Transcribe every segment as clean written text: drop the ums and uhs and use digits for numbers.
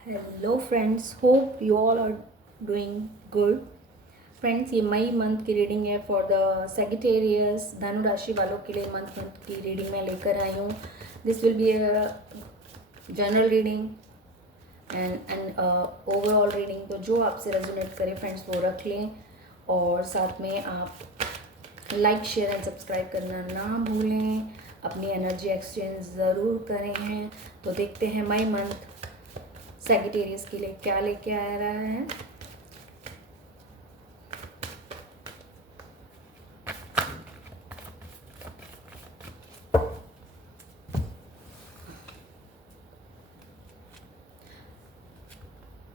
Hello friends, hope you all are doing good. Friends, ये May month की reading है for the Sagittarius धनु राशि वालों के लिए। मंथ की रीडिंग में लेकर आई हूँ। This will be a general reading and overall reading. तो जो आपसे रेजोनेट करे फ्रेंड्स वो रख लें, और साथ में आप लाइक शेयर एंड सब्सक्राइब करना ना भूलें। अपनी एनर्जी एक्सचेंज ज़रूर करें हैं। तो देखते हैं मई मंथ सैगिटेरियस के लिए क्या लेके आ रहा है।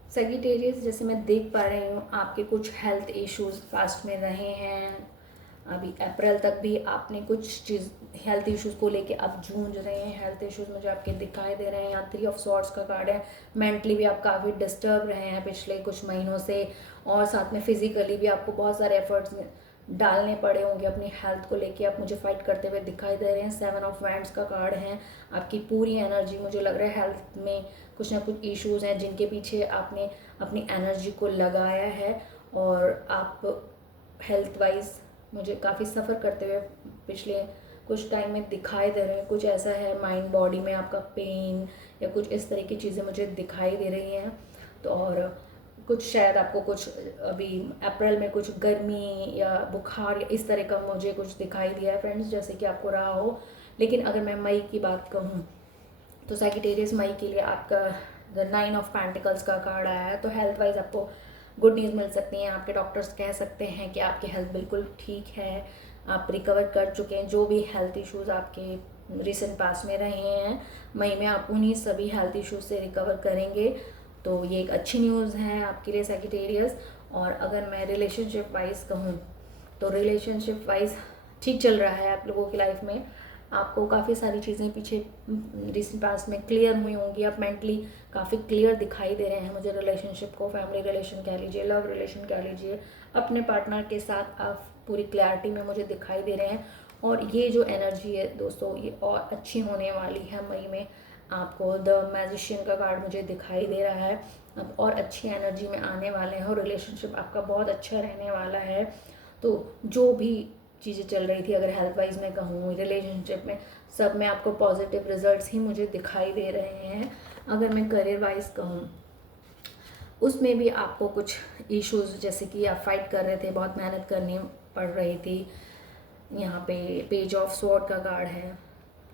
सैगिटेरियस, जैसे मैं देख पा रही हूँ आपके कुछ हेल्थ इश्यूज पास्ट में रहे हैं। अभी अप्रैल तक भी आपने कुछ चीज़ हेल्थ इश्यूज को लेके अब जूझ रहे हैं। हेल्थ इश्यूज मुझे आपके दिखाई दे रहे हैं। यहाँ 3 ऑफ सॉर्ड्स का कार्ड है। मेंटली भी आप काफ़ी डिस्टर्ब रहे हैं पिछले कुछ महीनों से, और साथ में फिजिकली भी आपको बहुत सारे एफर्ट्स डालने पड़े होंगे अपनी हेल्थ को लेके। आप मुझे फाइट करते हुए दिखाई दे रहे हैं। 7 ऑफ वैंड्स का कार्ड है। आपकी पूरी एनर्जी, मुझे लग रहा है हेल्थ में कुछ ना कुछ इश्यूज हैं जिनके पीछे आपने अपनी एनर्जी को लगाया है, और आप हेल्थ वाइज मुझे काफ़ी सफ़र करते हुए पिछले कुछ टाइम में दिखाई दे रहे हैं। कुछ ऐसा है माइंड बॉडी में आपका पेन या कुछ इस तरह की चीज़ें मुझे दिखाई दे रही हैं। तो और कुछ शायद आपको कुछ अभी अप्रैल में कुछ गर्मी या बुखार या इस तरह का मुझे कुछ दिखाई दिया है फ्रेंड्स, जैसे कि आपको रहा हो। लेकिन अगर मैं मई की बात कहूँ तो सैगिटेरियस मई के लिए आपका द 9 ऑफ पेंटिकल्स का कार्ड आया है। तो हेल्थ वाइज आपको गुड न्यूज़ मिल सकती हैं। आपके डॉक्टर्स कह सकते हैं कि आपकी हेल्थ बिल्कुल ठीक है, आप रिकवर कर चुके हैं। जो भी हेल्थ इश्यूज आपके रिसेंट पास में रहे हैं, मई में आप उन्हीं सभी हेल्थ इश्यूज से रिकवर करेंगे। तो ये एक अच्छी न्यूज़ है आपके लिए सैगिटेरियस। और अगर मैं रिलेशनशिप वाइज कहूँ तो रिलेशनशिप वाइज ठीक चल रहा है आप लोगों की लाइफ में। आपको काफ़ी सारी चीज़ें पीछे रिसेंट पास्ट में क्लियर हुई होंगी। आप मेंटली काफ़ी क्लियर दिखाई दे रहे हैं मुझे रिलेशनशिप को। फैमिली रिलेशन कह लीजिए, लव रिलेशन कह लीजिए, अपने पार्टनर के साथ आप पूरी क्लैरिटी में मुझे दिखाई दे रहे हैं। और ये जो एनर्जी है दोस्तों, ये और अच्छी होने वाली है मई में। आपको द मैजिशियन का कार्ड मुझे दिखाई दे रहा है। अब और अच्छी एनर्जी में आने वाले हैं और रिलेशनशिप आपका बहुत अच्छा रहने वाला है। तो जो भी चीज़ें चल रही थी, अगर हेल्थ वाइज में कहूँ, रिलेशनशिप में, सब में आपको पॉजिटिव रिजल्ट्स ही मुझे दिखाई दे रहे हैं। अगर मैं करियर वाइज कहूँ उसमें भी आपको कुछ इश्यूज, जैसे कि आप फाइट कर रहे थे, बहुत मेहनत करनी पड़ रही थी। यहाँ पे पेज ऑफ स्वॉर्ड का कार्ड है।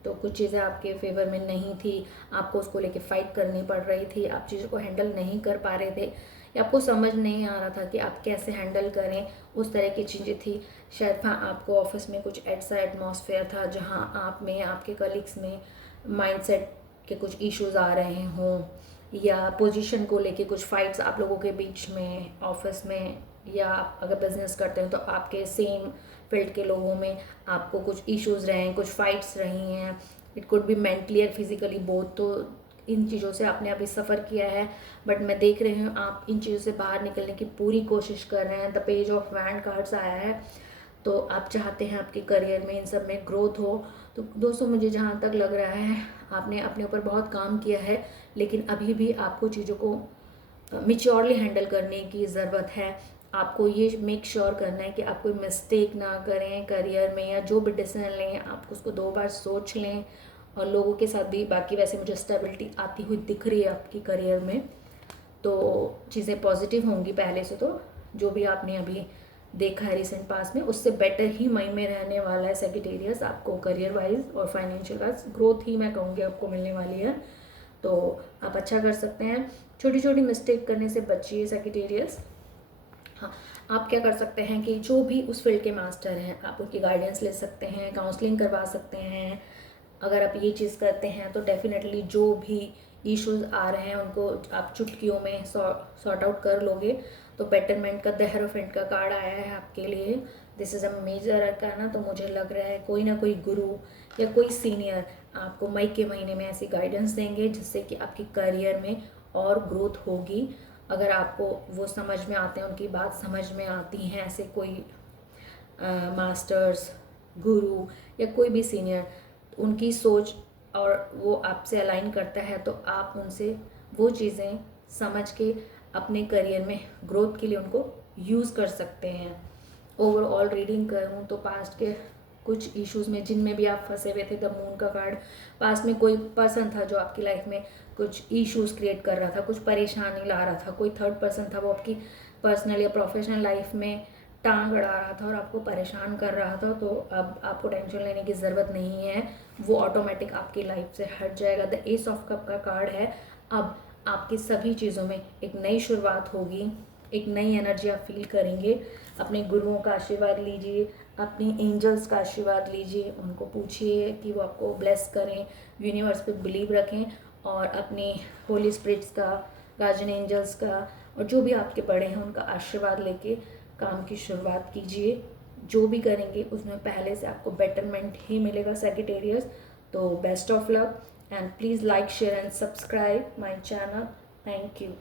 तो कुछ चीज़ें आपके फेवर में नहीं थी, आपको उसको लेके फाइट करनी पड़ रही थी। आप चीज़ों को हैंडल नहीं कर पा रहे थे, या आपको समझ नहीं आ रहा था कि आप कैसे हैंडल करें। उस तरह की चीज़ें थी। शायद हाँ, आपको ऑफिस में कुछ ऐसा एटमॉस्फेयर था जहाँ आप में, आपके कलीग्स में माइंडसेट के कुछ इश्यूज आ रहे हों, या पोजीशन को लेके कुछ फाइट्स आप लोगों के बीच में ऑफिस में, या आप अगर बिजनेस करते हैं तो आपके सेम फील्ड के लोगों में आपको कुछ इश्यूज रहे हैं, कुछ फाइट्स रही हैं। इट कुड बी मेंटली और फिजिकली बोथ। तो इन चीज़ों से आपने अभी सफ़र किया है, बट मैं देख रही हूँ आप इन चीज़ों से बाहर निकलने की पूरी कोशिश कर रहे हैं। The page of wand cards आया है। तो आप चाहते हैं आपके करियर में इन सब में ग्रोथ हो। तो दोस्तों, मुझे जहाँ तक लग रहा है आपने अपने ऊपर बहुत काम किया है, लेकिन अभी भी आपको चीज़ों को मिच्योरली हैंडल करने की ज़रूरत है। आपको ये मेक श्योर करना है कि आप कोई मिस्टेक ना करें करियर में, या जो भी डिसीजन लें आप उसको 2 बार सोच लें। और लोगों के साथ भी, बाकी वैसे मुझे स्टेबिलिटी आती हुई दिख रही है आपकी करियर में, तो चीज़ें पॉजिटिव होंगी पहले से। तो जो भी आपने अभी देखा है रिसेंट पास में, उससे बेटर ही मई में रहने वाला है सेगिटेरियस। आपको करियर वाइज और फाइनेंशियल वाइज ग्रोथ ही मैं कहूँगी आपको मिलने वाली है। तो आप अच्छा कर सकते हैं। छोटी छोटी मिस्टेक करने से बचिए सेगिटेरियस। हाँ, आप क्या कर सकते हैं कि जो भी उस फील्ड के मास्टर हैं आप उनकी गाइडेंस ले सकते हैं, काउंसलिंग करवा सकते हैं। अगर आप ये चीज़ करते हैं तो डेफिनेटली जो भी इश्यूज आ रहे हैं उनको आप चुटकियों में सॉर्ट आउट कर लोगे। तो बेटरमेंट का द हेरोफेंट का कार्ड आया है आपके लिए। This is a major arcana. तो मुझे लग रहा है कोई ना कोई गुरु या कोई सीनियर आपको मई के महीने में ऐसी गाइडेंस देंगे जिससे कि आपकी करियर में और ग्रोथ होगी। अगर आपको वो समझ में आते हैं, उनकी बात समझ में आती हैं, ऐसे कोई मास्टर्स, गुरु या कोई भी सीनियर, उनकी सोच और वो आपसे अलाइन करता है, तो आप उनसे वो चीज़ें समझ के अपने करियर में ग्रोथ के लिए उनको यूज़ कर सकते हैं। ओवरऑल रीडिंग करूँ तो पास्ट के कुछ इश्यूज़ में जिनमें भी आप फंसे हुए थे, द मून का कार्ड, पास्ट में कोई पर्सन था जो आपकी लाइफ में कुछ इश्यूज़ क्रिएट कर रहा था, कुछ परेशानी ला रहा था, कोई थर्ड पर्सन था वो आपकी पर्सनल या प्रोफेशनल लाइफ में टांग अड़ा रहा था और आपको परेशान कर रहा था। तो अब आपको टेंशन लेने की ज़रूरत नहीं है, वो ऑटोमेटिक आपकी लाइफ से हट जाएगा। द एस ऑफ कप का कार्ड है, अब आपकी सभी चीज़ों में एक नई शुरुआत होगी, एक नई एनर्जी आप फील करेंगे। अपने गुरुओं का आशीर्वाद लीजिए, अपने एंजल्स का आशीर्वाद लीजिए, उनको पूछिए कि वो आपको ब्लेस करें, यूनिवर्स पे बिलीव रखें और अपने होली स्पिरिट्स का, गार्जियन एंजल्स का और जो भी आपके बड़े हैं उनका आशीर्वाद लेके काम की शुरुआत कीजिए। जो भी करेंगे उसमें पहले से आपको बेटरमेंट ही मिलेगा सैजिटेरियस। तो best of luck and please like share and subscribe my channel. Thank you.